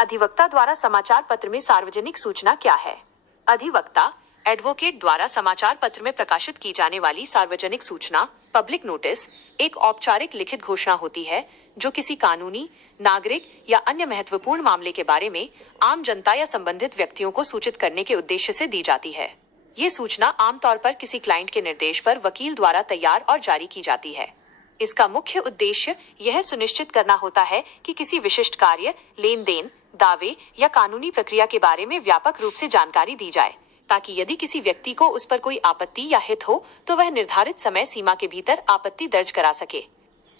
अधिवक्ता द्वारा समाचार पत्र में सार्वजनिक सूचना क्या है? अधिवक्ता एडवोकेट द्वारा समाचार पत्र में प्रकाशित की जाने वाली सार्वजनिक सूचना पब्लिक नोटिस एक औपचारिक लिखित घोषणा होती है जो किसी कानूनी, नागरिक या अन्य महत्वपूर्ण मामले के बारे में आम जनता या संबंधित व्यक्तियों को सूचित करने के उद्देश्य से दी जाती है। ये सूचना आमतौर पर किसी क्लाइंट के निर्देश पर वकील द्वारा तैयार और जारी की जाती है। इसका मुख्य उद्देश्य यह सुनिश्चित करना होता है कि किसी विशिष्ट कार्य, लेन देन, दावे या कानूनी प्रक्रिया के बारे में व्यापक रूप से जानकारी दी जाए, ताकि यदि किसी व्यक्ति को उस पर कोई आपत्ति या हित हो तो वह निर्धारित समय सीमा के भीतर आपत्ति दर्ज करा सके।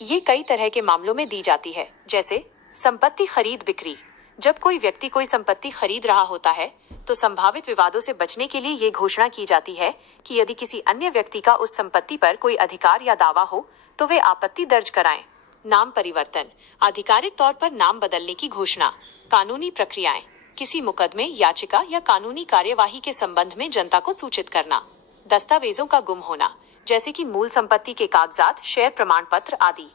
ये कई तरह के मामलों में दी जाती है, जैसे संपत्ति खरीद बिक्री। जब कोई व्यक्ति कोई संपत्ति खरीद रहा होता है तो संभावित विवादों से बचने के लिए ये घोषणा की जाती है कि यदि किसी अन्य व्यक्ति का उस संपत्ति पर कोई अधिकार या दावा हो तो वे आपत्ति दर्ज कराएं। नाम परिवर्तन, आधिकारिक तौर पर नाम बदलने की घोषणा। कानूनी प्रक्रियाएं, किसी मुकदमे, याचिका या कानूनी कार्यवाही के संबंध में जनता को सूचित करना। दस्तावेजों का गुम होना, जैसे कि मूल संपत्ति के कागजात, शेयर प्रमाण पत्र आदि।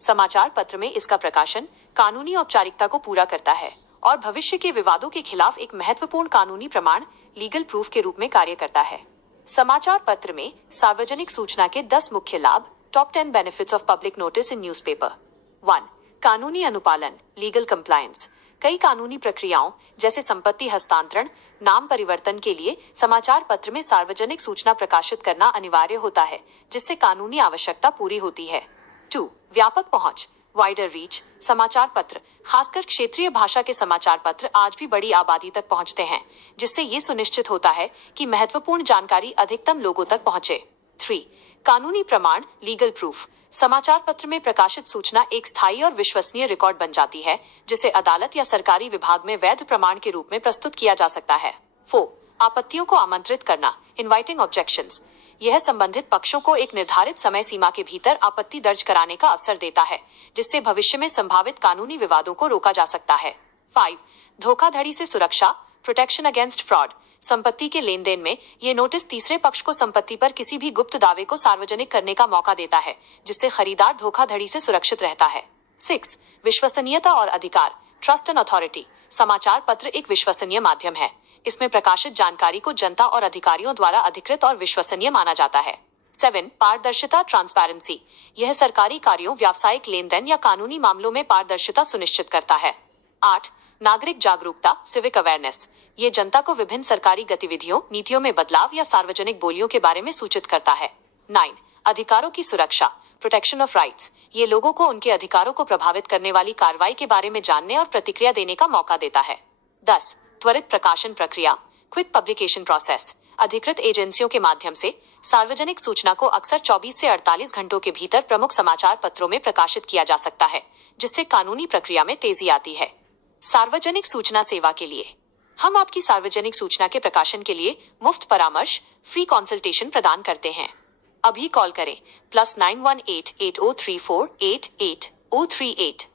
समाचार पत्र में इसका प्रकाशन कानूनी औपचारिकता को पूरा करता है और भविष्य के विवादों के खिलाफ एक महत्वपूर्ण कानूनी प्रमाण, लीगल प्रूफ के रूप में कार्य करता है। समाचार पत्र में सार्वजनिक सूचना के 10 मुख्य लाभ, top 10 benefits of public notice in newspaper. 1. कानूनी अनुपालन, लीगल कंप्लायंस। कई कानूनी प्रक्रियाओं जैसे संपत्ति हस्तांतरण, नाम परिवर्तन के लिए समाचार पत्र में सार्वजनिक सूचना प्रकाशित करना अनिवार्य होता है, जिससे कानूनी आवश्यकता पूरी होती है। 2. व्यापक पहुंच, वाइडर रीच। समाचार पत्र, खासकर क्षेत्रीय भाषा के समाचार पत्र, आज भी बड़ी आबादी तक पहुंचते हैं, जिससे ये सुनिश्चित होता है कि महत्वपूर्ण जानकारी अधिकतम लोगों तक पहुंचे। 3. कानूनी प्रमाण, लीगल प्रूफ। समाचार पत्र में प्रकाशित सूचना एक स्थायी और विश्वसनीय रिकॉर्ड बन जाती है, जिसे अदालत या सरकारी विभाग में वैध प्रमाण के रूप में प्रस्तुत किया जा सकता है। 4. आपत्तियों को आमंत्रित करना, इनवाइटिंग ऑब्जेक्शंस। यह संबंधित पक्षों को एक निर्धारित समय सीमा के भीतर आपत्ति दर्ज कराने का अवसर देता है, जिससे भविष्य में संभावित कानूनी विवादों को रोका जा सकता है। 5. धोखाधड़ी से सुरक्षा, प्रोटेक्शन अगेंस्ट फ्रॉड। संपत्ति के लेन देन में ये नोटिस तीसरे पक्ष को संपत्ति पर किसी भी गुप्त दावे को सार्वजनिक करने का मौका देता है, जिससे खरीदार धोखाधड़ी से सुरक्षित रहता है। 6. विश्वसनीयता और अधिकार, ट्रस्ट एंड अथॉरिटी। समाचार पत्र एक विश्वसनीय माध्यम है। इसमें प्रकाशित जानकारी को जनता और अधिकारियों द्वारा अधिकृत और विश्वसनीय माना जाता है। 7. पारदर्शिता, ट्रांसपेरेंसी। यह सरकारी कार्यों, व्यावसायिक लेन देन या कानूनी मामलों में पारदर्शिता सुनिश्चित करता है। 8. नागरिक जागरूकता, सिविक अवेयरनेस। ये जनता को विभिन्न सरकारी गतिविधियों, नीतियों में बदलाव या सार्वजनिक बोलियों के बारे में सूचित करता है। 9. अधिकारों की सुरक्षा, प्रोटेक्शन ऑफ राइट्स। ये लोगों को उनके अधिकारों को प्रभावित करने वाली कार्रवाई के बारे में जानने और प्रतिक्रिया देने का मौका देता है। 10. त्वरित प्रकाशन प्रक्रिया, क्विक पब्लिकेशन प्रोसेस। अधिकृत एजेंसियों के माध्यम से सार्वजनिक सूचना को अक्सर 24 से 48 घंटों के भीतर प्रमुख समाचार पत्रों में प्रकाशित किया जा सकता है, जिससे कानूनी प्रक्रिया में तेजी आती है। सार्वजनिक सूचना सेवा के लिए हम आपकी सार्वजनिक सूचना के प्रकाशन के लिए मुफ्त परामर्श, फ्री कंसल्टेशन प्रदान करते हैं। अभी कॉल करें +918803488038।